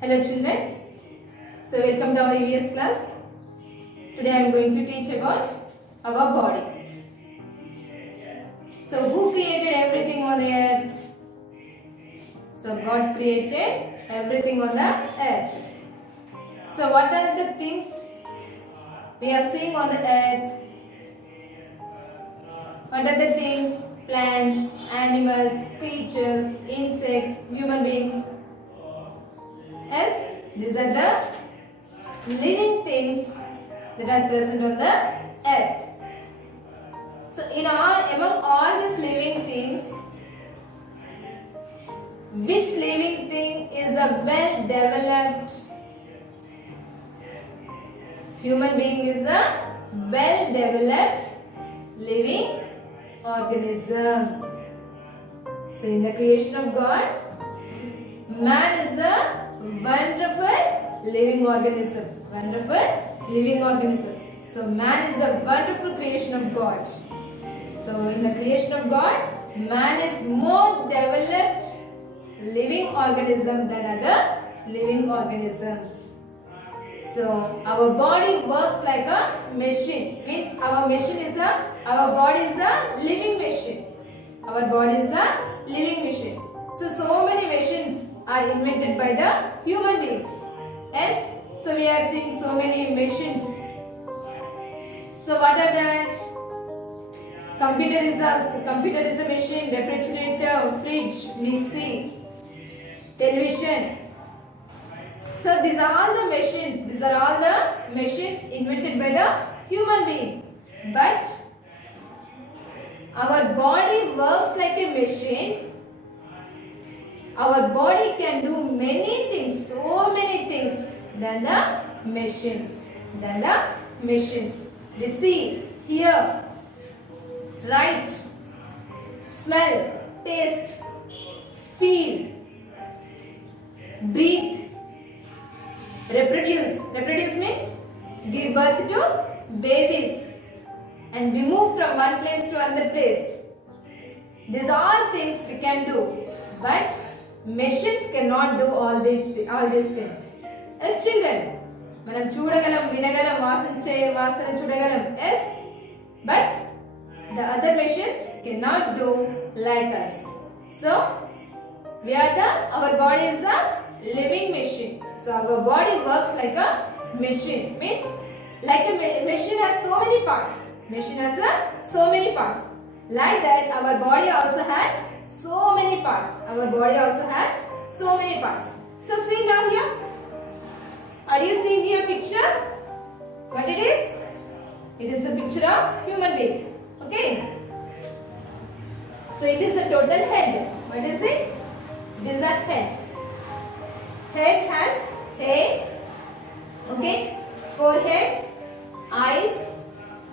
Hello children. So welcome to our EVS class. Today I am going to teach about our body. So who created everything on the earth? So God created everything on the earth. So what are the things we are seeing on the earth? What are the things? Plants, animals, creatures, insects, human beings. Yes, these are the living things that are present on the earth. So among all these living things, which living thing is a well-developed? Human being is a well-developed living organism. So in the creation of God, man is a wonderful living organism. Wonderful living organism. So man is a wonderful creation of God. So in the creation of God, man is more developed living organism than other living organisms. So our body works like a machine. Means our body is a living machine. Our body is a living machine. So many machines are invented by the human beings. Yes. So we are seeing so many machines. So what are that? Computer is a machine. Refrigerator, fridge, mixie, television. So these are all the machines. These are all the machines invented by the human being. But our body works like a machine. Our body can do many things, so many things than the machines. We see, hear, write, smell, taste, feel, breathe, reproduce. Reproduce means give birth to babies and we move from one place to another place. These are all things we can do, but machines cannot do all these things. Yes, children. మనం చూడగలం, వినగలం, వాసన చూడగలం. Yes, but the other machines cannot do like us. So our body is a living machine. So our body works like a machine. Means like a machine has so many parts. Like that, our body also has so many parts. So see now here. Are you seeing here picture? What it is? It is a picture of human being. Okay. So it is a total head. What is it? It is a head. Head has head. Okay. Forehead, eyes,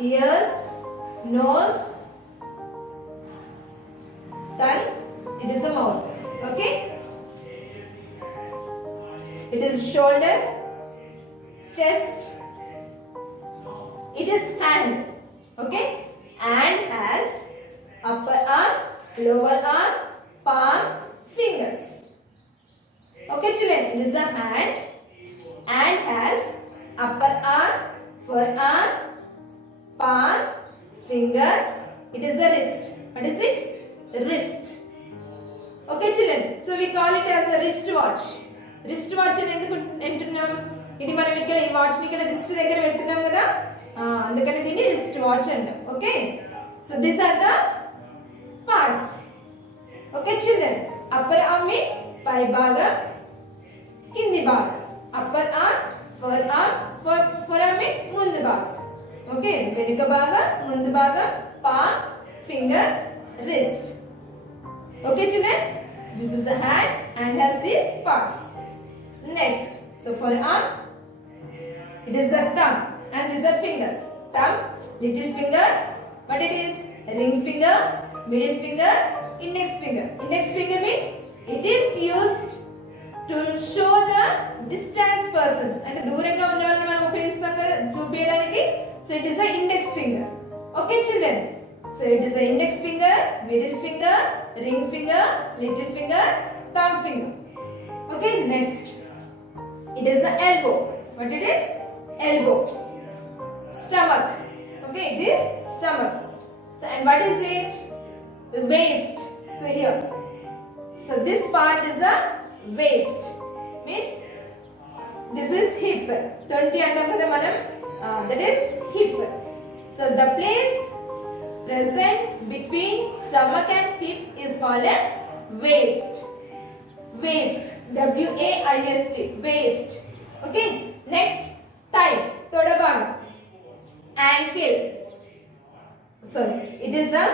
ears, nose, tongue. It is a mouth. Okay. It is shoulder, chest. It is hand. Okay. Hand has upper arm, lower arm, palm, fingers. Okay children, it is a hand. Hand has upper arm, forearm, palm, fingers. It is a wrist. What is it? Wrist. Okay children, so we call it as a wrist watch. Wrist watch అని ఎందుకు అంటున్నాం? ఇది మనం ఇక్కడ ఈ watch ని ఇక్కడ wrist దగ్గర పెడుతున్నాం కదా, అందుకని దీన్ని రిస్ట్ వాచ్ అంటాం. Okay. So these are the parts. Okay children, upper arm means పై భాగం, కింది భాగం. Upper arm, forearm means ముందు భాగం. ఓకే. వెనుక భాగం, ముందు భాగం, palm, fingers, wrist. Okay children, this is a hand and has these parts. Next, so for arm, it is the thumb and these are fingers. Thumb, little finger, what it is? Ring finger, middle finger, index finger. Index finger means it is used to show the distance persons. అంటే దూరంగా ఉన్న వాళ్ళని మనం ఉపయోగిస్తాం కదా చూపించడానికి. So it is a index finger. Okay children. So it is an index finger, middle finger, ring finger, little finger, thumb finger. Okay, next. is the elbow. What it is? Elbow. Stomach. Okay, it is stomach. So and what is it? Waist. So here. So this part is a waist. Means this is hip. 20 antam kada manam. That is hip. So the place present between stomach and hip is called a waist. Waist. W-A-I-S-T. Waist. Okay. Next, thigh. Thoda bhagam. Ankle. Sorry. It is a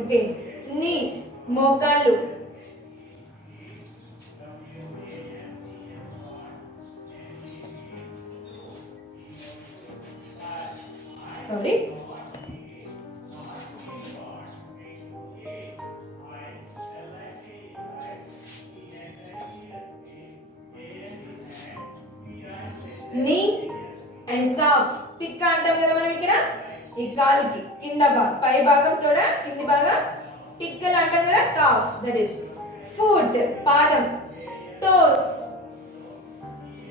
okay. Knee. Mokalu. Sorry. Knee and calf. Pick antam kada మనం ఇక్కడ ఈ కాలుకి కింద భాగం పై భాగం తోడ కింది భాగం పిక్కలు అంటాం కదా calf. That is foot. పాదం. Toes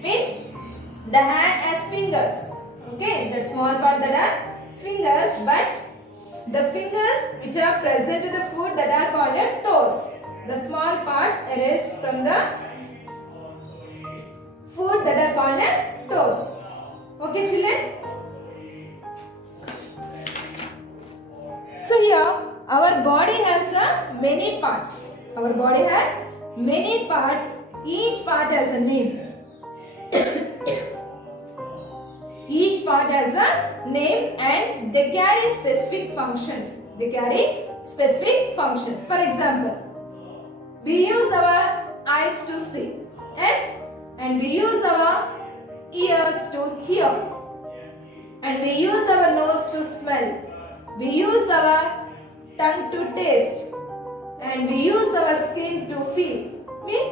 means the hand has fingers. Okay, that small part that are fingers, but the fingers which are present to the foot that are called as toes. The small parts erased from the foot that are called as toes. Okay, children. So here our body has many parts. Our body has many parts. Each part has a name. Each part has a name and they carry specific functions. They carry specific functions. For example, we use our eyes to see. Yes? And we use our ears to hear. And we use our nose to smell. We use our tongue to taste. And we use our skin to feel. Means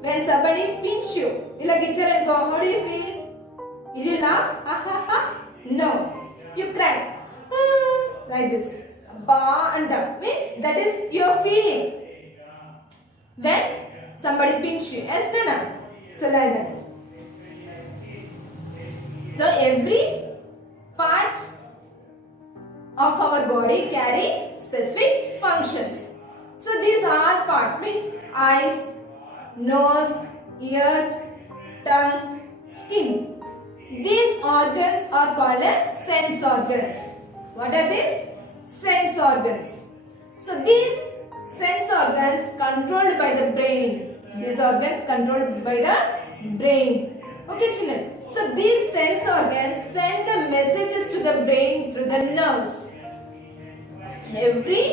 when somebody pinch you, how do you feel? Will you laugh? Ha ha ha? No. You cry. Like this. Ba and up. Means that is your feeling. When somebody pinch you. Yes, no? So like that. So every part of our body carry specific functions. So these are parts. Means eyes, nose, ears, tongue, skin. These organs are called as sense organs. What are these? Sense organs. So these sense organs controlled by the brain. These organs controlled by the brain. Okay, children. So these sense organs send the messages to the brain through the nerves. Every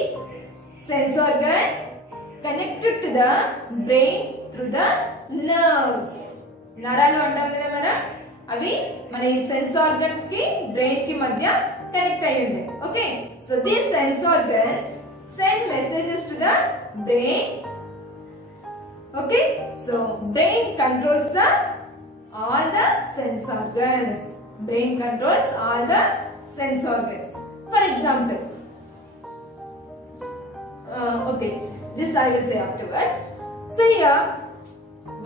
sense organ connected to the brain through the nerves. నరాలు అంటాం కదా మనం అవి మన ఈ sense organs కి brain కి మధ్య కనెక్ట్ అయి ఉంటాయి. Okay, so these sense organs send messages to the brain. Okay, so brain controls the all the sense organs. Brain controls all the sense organs. For example, okay, this I will say afterwards. So here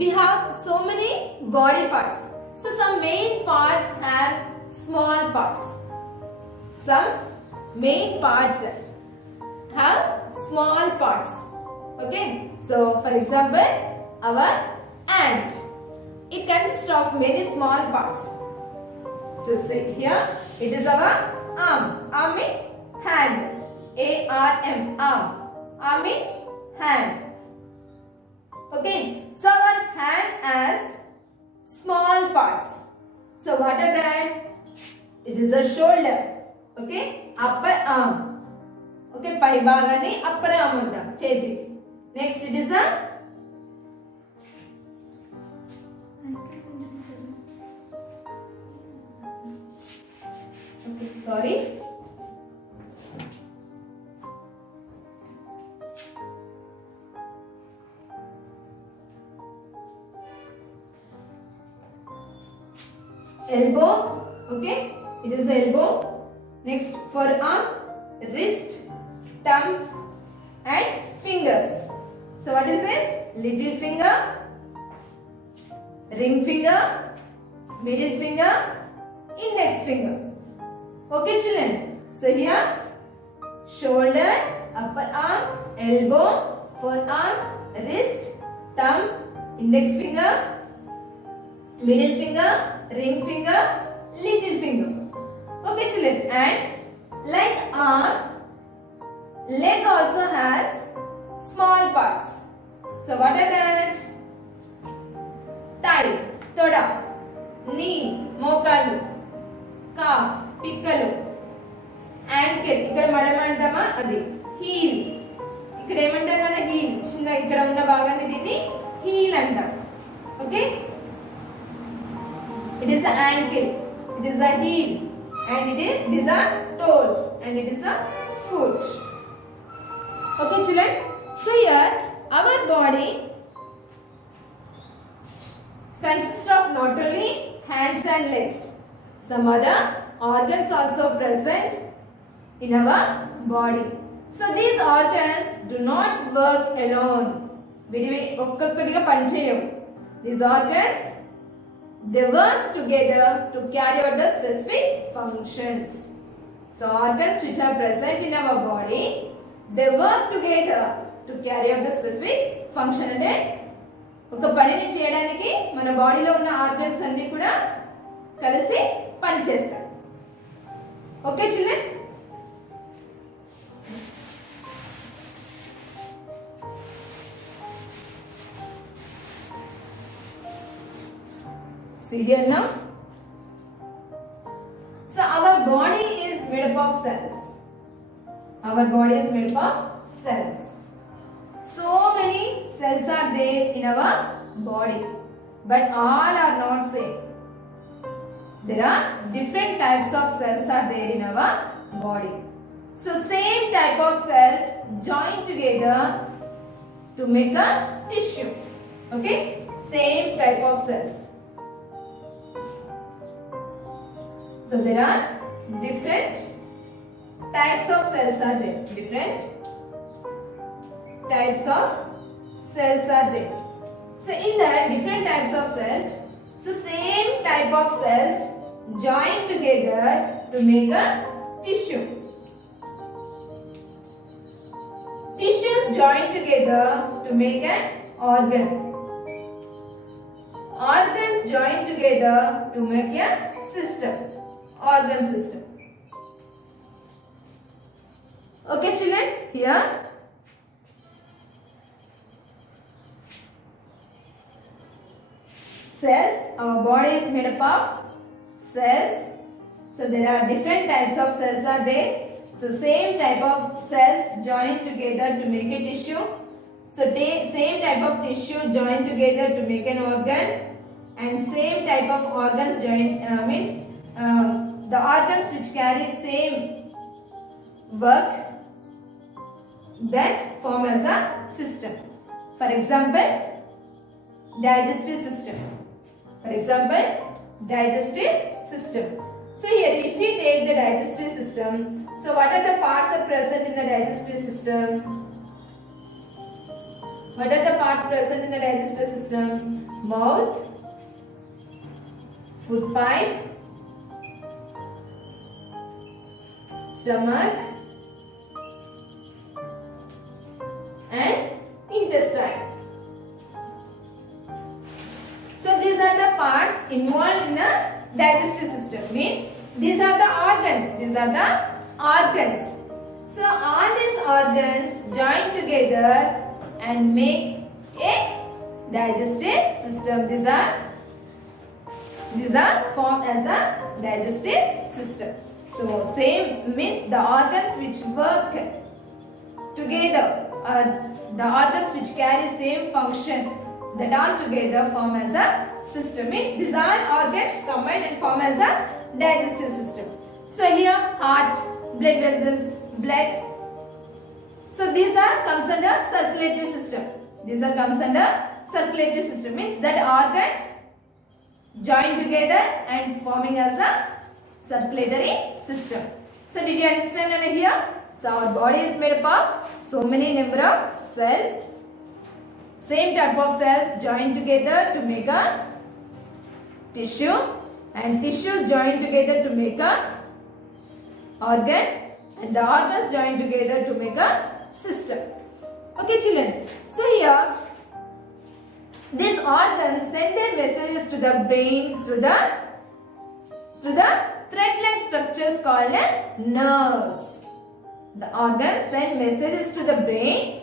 we have so many body parts. So some main parts has small parts. Some main parts have small parts. Okay, so for example, our ant. It consists of many small parts. To say here, it is our arm. Arm means hand. A-R-M, arm. Arm means hand. Okay, so our hand has small parts. So what are that? It is a shoulder. Okay, upper arm. Okay, pai bhagani upper arm antam cheti. Next it is a sorry. Elbow. Okay, it is elbow. Next, forearm, wrist, thumb, and fingers. So what is this? Little finger, ring finger, middle finger, index finger. Okay children, so here shoulder, upper arm, elbow, forearm, wrist, thumb, index finger, middle finger, ring finger, little finger. Okay children, and like arm, leg also has small parts. So what are that? Thigh, toda, knee, మోకాళ్ళు, calf, పిక్కలు, ankle, ఇక్కడ మడమంటామా అది, heel, ఇక్కడ ఏమంటారు మన heel, చిన్న ఇక్కడ ఉన్న భాగాన్ని దీన్ని heel అంటారు. Okay, it is the ankle, it is a heel, and these are toes, and it is a foot. Okay children, so here our body consists of not only hands and legs, some other organs also present in our body. So these organs do not work alone. ఒక్కొక్కటిగా పనిచేయవు. These organs, they work together to carry out the specific functions. So organs which are present in our body, they work together to carry out the specific function. అంటే ఒక పనిని చేయడానికి మన బాడీలో ఉన్న organs అన్ని కూడా కలిసి పని చేస్తాయి. Okay children, see here now. So our body is made up of cells. Our body is made up of cells. So many cells are there in our body, but all are not same. There are different types of cells are there in our body. So same type of cells join together to make a tissue. Okay, same type of cells. So there are different types of cells are there. Different types of cells are there. So in the different types of cells, so same type of cells join together to make a tissue. Tissues join together to make an organ. Organs join together to make a system. Organ system. Okay children, here cells, our body is made up of cells. So there are different types of cells are there. So same type of cells join together to make a tissue. So same type of tissue join together to make an organ, and same type of organs join means the organs which carry same work that form as a system. For example, digestive system. For example, digestive system. So here if we take the digestive system, so what are the parts are present in the digestive system? What are the parts present in the digestive system? Mouth, food pipe, stomach, and intestine. So these are the parts involved in a digestive system. Means these are the organs. These are the organs. So all these organs join together and make a digestive system. These are formed as a digestive system. So same means the organs which work together, the organs which carry same function, that all together form as a system. Means these are organs combined and form as a digestive system. So here heart, blood vessels, blood. So these are comes under circulatory system. These are comes under circulatory system. Means that organs join together and forming as a circulatory system. So did you understand here? So our body is made up of so many number of cells. Same type of cells join together to make a tissue, and tissues join together to make a organ, and the organs join together to make a system. Okay children, so here these organs send their messages to the brain through the thread-like structures called nerves. The organs send messages to the brain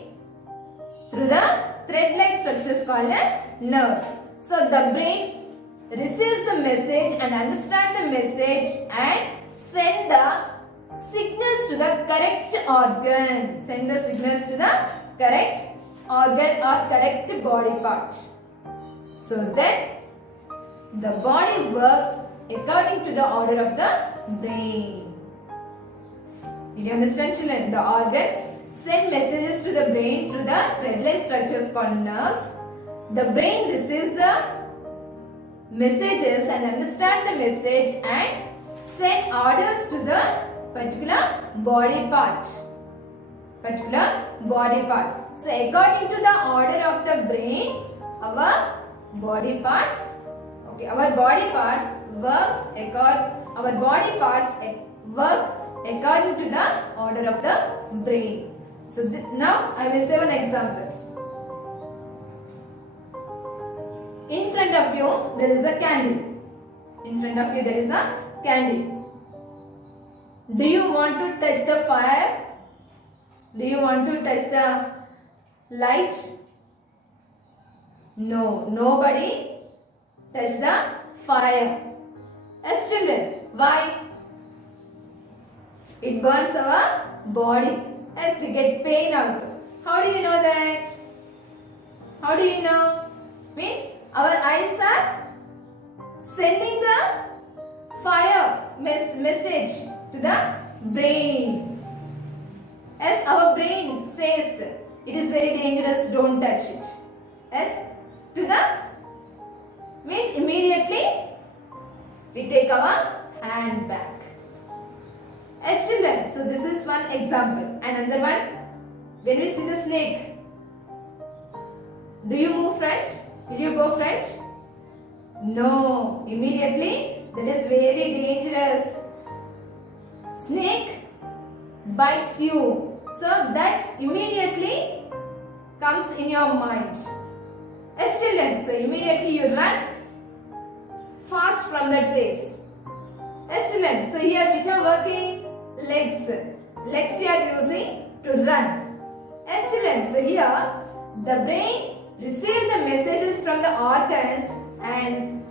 through the thread-like structures called nerves. So the brain receives the message and understands the message and send the signals to the correct organ. Send the signals to the correct organ or correct body part. So then the body works according to the order of the brain. Did you understand children? The organs send messages to the brain through the thread-like structures called nerves. The brain receives the messages and understands the message and send orders to the particular body part. So according to the order of the brain, our body parts work according to the order of the brain. So now I will say one example. In front of you there is a candle. Do you want to touch the fire? Do you want to touch the light? No, nobody touch the fire. Yes children, why? It burns our body. Yes, we get pain also. How do you know that? How do you know? Means our eyes are sending the fire message to the brain. As our brain says, it is very dangerous, don't touch it. As to the means immediately we take our hand back. As children, so this is one example. And another one, when we see the snake, do you move front? Will you go front? No, immediately that is very dangerous. Snake bites you, so that immediately comes in your mind. As children, so immediately you run fast from that place. As children, so here which are working? Legs we are using to run. As children, so here the brain receives the messages from the organs and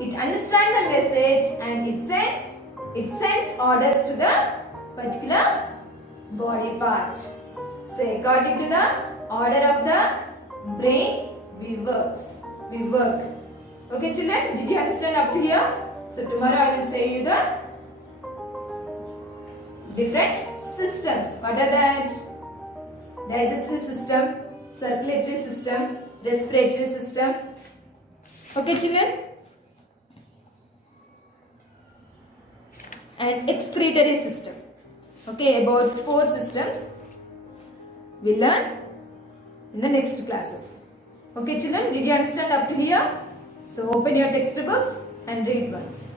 it understands the message and it sends orders to the particular body part. So according to the order of the brain, we work. Okay children, did you understand up to here? So tomorrow I will say you the different systems. What are that? Digestive system, circulatory system, respiratory system. Okay children? And excretory system. Okay, about 4 systems we learn in the next classes. Okay children, did you understand up to here? So open your textbooks and read once.